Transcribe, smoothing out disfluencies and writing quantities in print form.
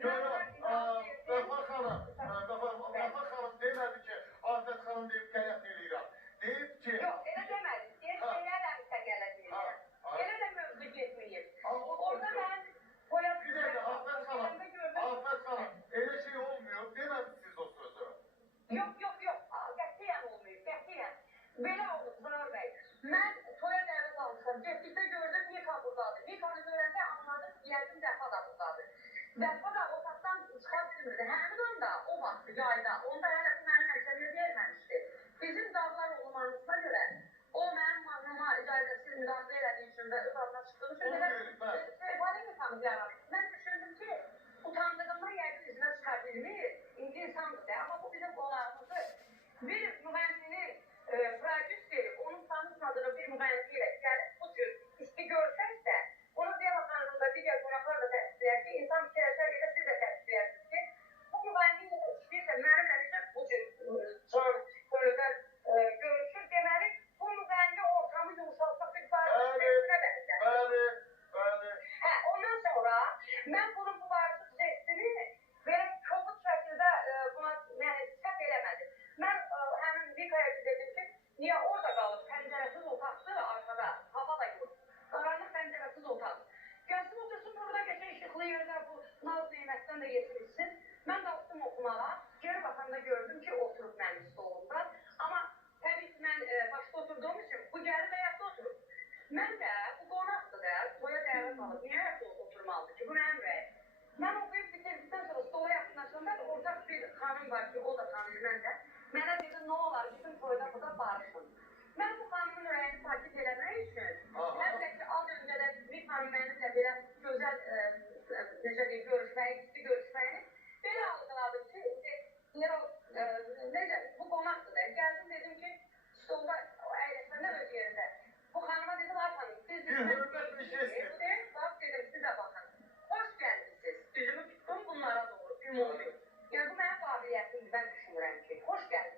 Yox, Vəfa xanım, Vəfa xanım demədi ki, Afət xanım deyib qələt eləyirəm. Deyib ki... Yox, elə demədi. Deyib eləməmişsə qələt eləyirəm. Elə də mövzu getməyib. Orada mən Poyad... Bir dəqiqə, Afət xanım, elə şey olmuyor, demədiniz o sözü. Yox, qətiyyən olmuyor, qətiyyən. Belə oldu, Zarar bəy. Mən toya dəvət almışam. Getdikdə gördüm, Nika buradadır. Nikanı görəndə anladım, yəqin Vəfa da buradadır. Vəfa da otaqdan çıxa bilmirdi. Həmin anda, o vaxtı, yayda, onda hələ bu mənim əksəmiyyət verməmişdi. Bizim dağlar olmamızına görə, o mənim mahnıma icazəsiz müdaxilə elədiyi üçün və öz adına çıxdığı üçün belə Seyfani Nikanı yaratdı. Mən düşündüm ki, utandığımdan yəqin üzünə çıxa bilmir. İndi insandır da, amma bu bizim qonağımızı bir müğənninin prodüseri, onun tanışmadığı bir müğənni ilə gəlib bu cür isti görsəksə, onu Zeyla xanımın da digər qonaqlar da təsdiqləyər ki, insan fikirləşər yerdə siz də təsdiqləyirsiniz ki, bu müğənni ilə işləyirsə, mənimlə necə bu cür könüllər görüşür. Deməli, bu müğənni ortamı yumuşaltmaq bir barışıq bənzər. Bəli. Hə, ondan sonra mən bunun bu barışıq jestini belə kobud şəkildə buna səhv eləmədim. Mən həmin Nikaya dedim ki, niyə orada qalıb? Pəncərəsiz otaqdır arkada, hava da yox. Qaranlıq pəncərəsiz otaq. Gəlsin otursun, burada keçən işıqlı yerdə bu naz neymətdən də yetirilsin. Mən qalxdım oxumağa, geri baxanda gördüm ki, oturub mənim stolumda. Amma təbii ki, mən başda oturduğum üçün bu gəlir həyatda oturub. Mən də bu qonaqdır da, toya dəvət alıb, niyə həyatda oturmalıdır ki, bu mənim rəyim. Mən oxuyub bitirdikdən sonra stola yaxınlaşanda ortaq bir xanım var ki, o da tanıyır mən də. Mənə dedi, nə olar, bizim toyda burada barışın. Mən bu xanımın ürəyini sakit eləmək üçün, hətta ki, az öncə də bir xanım mənimlə belə gözəl, necə deyim, görüşməyi, isti görüşməyini belə algıladım ki, necə, bu qonaqdır da. Gəldim, dedim ki, stolda əyləşəndə öz yerində. Bu xanıma dedim, ay xanım, siz bizim bax, dedim, sizə baxın. Hoş gəldiniz. Üzümü tutdum bunlara doğru, ümumi. Yəni, bu mənim qabiliyyətimdir, mən düşünürəm ki, hoş gəldiniz.